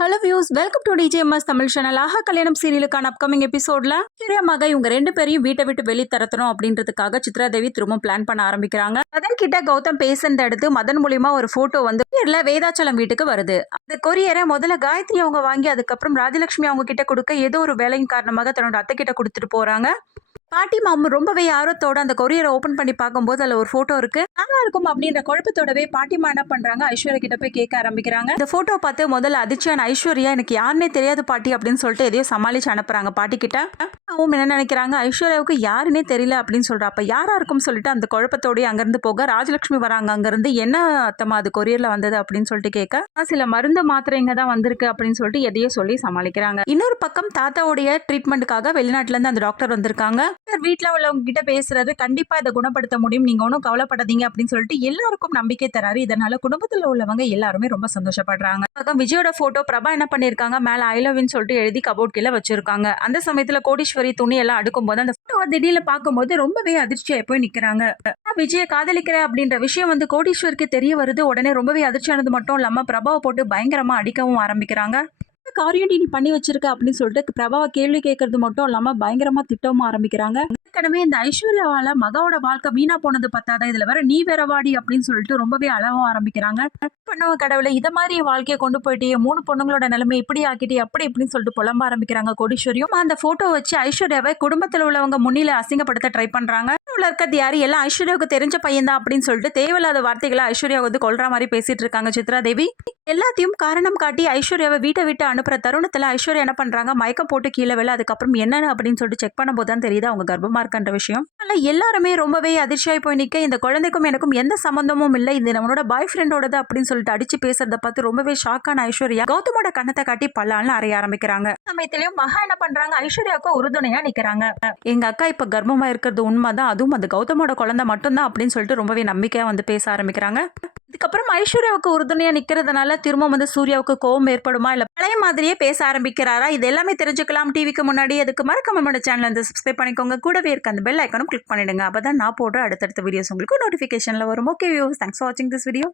Hello views, welcome to DJMS Tamil channel. Aaha Kalyanam சீரியலுக்கான upcoming எபிசோட்ல மக இவங்க ரெண்டு பேரையும் வீட்டை விட்டு வெளி தரத்தணும் அப்படின்றதுக்காக சித்ரா தேவி திரும்ப பிளான் பண்ண ஆரம்பிக்கிறாங்க. மதன் கிட்ட கௌதம் பேசுறத அடுத்து மதன் மூலியமா ஒரு போட்டோ வந்து வேதாச்சலம் வீட்டுக்கு வருது. அந்த கொரியரை முதல்ல காயத்ரி அவங்க வாங்கி அதுக்கப்புறம் ராஜலட்சுமி அவங்க கிட்ட கொடுக்க ஏதோ ஒரு வேலையின் காரணமாக தன்னோட அத்தை கிட்ட கொடுத்துட்டு போறாங்க. பாட்டி மாமு ரொம்பவே ஆர்வத்தோட அந்த கொரியரை ஓபன் பண்ணி பார்க்கும்போது அதுல ஒரு போட்டோ இருக்கு. நல்லா இருக்கும் அப்படின்ற குழப்பத்தோடவே பாட்டிமா என்ன பண்றாங்க, ஐஸ்வர்யா கிட்ட போய் கேட்க ஆரம்பிக்கிறாங்க. இந்த போட்டோ பார்த்து முதல்ல அதிர்ச்சியான ஐஸ்வர்யா எனக்கு யாருன்னே தெரியாது பாட்டி அப்படின்னு சொல்லிட்டு எதையோ சமாளிச்சு அனுப்புறாங்க பாட்டி கிட்ட. அவங்க என்ன நினைக்கிறாங்க, ஐஸ்வர்யாவுக்கு யாருன்னே தெரியல அப்படின்னு சொல்ற. அப்ப யாரா இருக்கும் சொல்லிட்டு அந்த குழப்பத்தோடய அங்கிருந்து போக ராஜலட்சுமி வராங்க. அங்கிருந்து என்ன அத்தமா அது கொரியர்ல வந்தது அப்படின்னு சொல்லிட்டு கேட்க சில மருந்து மாத்திரைங்க தான் வந்திருக்கு அப்படின்னு சொல்லிட்டு எதையோ சொல்லி சமாளிக்கிறாங்க. இன்னொரு பக்கம் தாத்தாவுடைய ட்ரீட்மெண்ட்டுக்காக வெளிநாட்டுல இருந்து அந்த டாக்டர் வந்திருக்காங்க. வீட்டுல உள்ளவங்க கிட்ட பேசுறாரு, கண்டிப்பா இதை குணப்படுத்த முடியும், நீங்க ஒன்னும் கவலைப்படாதீங்க அப்படின்னு சொல்லிட்டு எல்லாருக்கும் நம்பிக்கை தராரு. இதனால குடும்பத்துல உள்ளவங்க எல்லாருமே ரொம்ப சந்தோஷப்படுறாங்க. விஜயோட போட்டோ பிரபா என்ன பண்ணிருக்காங்க, மேல ஐ லவ்னு சொல்லிட்டு எழுதி கபோர்ட் கீழே வச்சிருக்காங்க. அந்த சமயத்துல கோடீஸ்வரி துணி எல்லாம் அடுக்கும் போது அந்த போட்டோ திடீர்னு பார்க்கும்போது ரொம்பவே அதிர்ச்சியா போய் நிக்கிறாங்க. விஜய காதலிக்கிற அப்படின்ற விஷயம் வந்து கோடீஸ்வருக்கு தெரிய வருது. உடனே ரொம்பவே அதிர்ச்சியானது மட்டும் இல்லாம பிரபாவை போட்டு பயங்கரமா அடிக்கவும் ஆரம்பிக்கிறாங்க. காரியம் நீ பண்ணி வச்சிருக்க அப்படின்னு சொல்லிட்டு பிரபாவை கேள்வி கேட்கறது மட்டும் இல்லாம பயங்கரமா திட்டவும் ஆரம்பிக்கிறாங்க. ஏற்கனவே இந்த ஐஸ்வர்யாவால மகாவோட வாழ்க்கை வீணா போனது பத்தாதான் இதுல வேற நீ வேற வாடி அப்படின்னு சொல்லிட்டு ரொம்பவே அழவும் ஆரம்பிக்கிறாங்க. பண்ணவ கடவுளை இத மாதிரி வாழ்க்கையை கொண்டு போயிட்டே 3 பொண்ணுங்களோட நிலைமை இப்படி ஆக்கிட்டே அப்படி இப்படின்னு சொல்லிட்டு புலம்ப ஆரம்பிக்கிறாங்க கோடீஸ்வரியும். அந்த போட்டோ வச்சு ஐஸ்வர்யாவை குடும்பத்துல உள்ளவங்க முன்னில அசிங்கப்படுத்த ட்ரை பண்றாங்க. இருக்கிறது யாரு, எல்லாம் ஐஸ்வர்யாவுக்கு தெரிஞ்ச பையன் தான் அப்படின்னு சொல்லிட்டு தேவையில்லாத வார்த்தைகளை ஐஸ்வர்யா வந்து கொல்ற மாதிரி பேசிட்டு இருக்காங்க சித்ரா தேவி. எல்லாத்தையும் காரணம் காட்டி ஐஸ்வர்யாவை வீட்டை விட்டு அனுப்புற தருணத்துல ஐஸ்வர்யா என்ன பண்றாங்க, மயக்கம் போட்டு கீழே விழ. அதுக்கப்புறம் என்னன்னு அப்படின்னு சொல்லிட்டு செக் பண்ணும் போது தான் தெரியுது அவங்க கர்ப்பமா இருக்கின்ற விஷயம். எல்லாருமே ரொம்பவே அதிர்ச்சியாய் போய் நிக்க, இந்த குழந்தைக்கும் எனக்கும் எந்த சம்பந்தமும் இல்லை, இது நம்மளோட பாய் ஃப்ரெண்டோடது அப்படின்னு சொல்லிட்டு அடிச்சு பேசுறத பார்த்து ரொம்பவே ஷாக்கான ஐஸ்வர்யா கௌதமோட கண்ணத்தை காட்டி பல்லான்னு அறைய ஆரம்பிக்கிறாங்க. சமயத்திலயும் மகா என்ன பண்றாங்க, ஐஸ்வர்யாவுக்கு உறுதுணையா நிக்கிறாங்க. எங்க அக்கா இப்ப கர்ப்பமா இருக்கிறது உண்மைதான், அதுவும் அது கௌதமோட குழந்தை மட்டும்தான் அப்படின்னு சொல்லிட்டு ரொம்பவே நம்பிக்கையா வந்து பேச ஆரம்பிக்கிறாங்க. இதுக்கப்புறம் ஐஸ்வர்யாவுக்கு உறுதுணையா நிக்கிறதுனால திரும்ப வந்து சூர்யாவுக்கு கோவம் ஏற்படுமா, இல்ல பழைய மாதிரியே பேச ஆரம்பிக்கிறாரா, இது எல்லாமே தெரிஞ்சுக்கலாம் டிவிக்கு முன்னாடி. அதுக்கு மறக்காம நம்மளோட சேனல் வந்து சப்ஸ்கிரைப் பண்ணிக்கோங்க. கூடவே இருக்க அந்த பெல் ஐக்கானும் கிளிக் பண்ணிடுங்க. அப்பதான் நான் போடுற அடுத்தடுத்த வீடியோஸ் உங்களுக்கு நோட்டிபிகேஷன்ல வரும். ஓகே வியூவர்ஸ், தேங்க்ஸ் ஃபார் வாட்சிங் திஸ் வீடியோ.